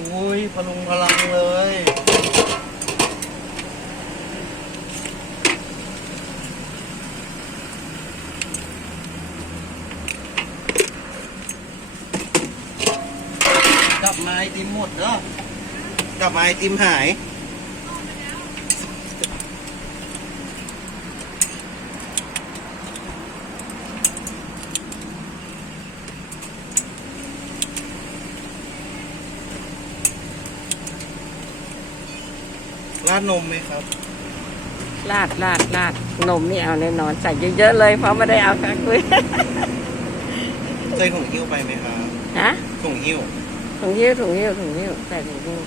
อุ้ยพลุงพลังเลย กลับมาไอติมหมดเนอะกลับมาไอติมหาย ราดนมไหมครับลาดลาดลาดนมนี่เอาแน่นอนใส่เยอะๆเลยเพราะไม่ได้เอาค่ะคุยใส่ถุงหิ้วไปไหมครับฮะถุงหิ้วถุงหิ้วถุงหิ้วถุงหิ้วใส่ถุงหิ้ว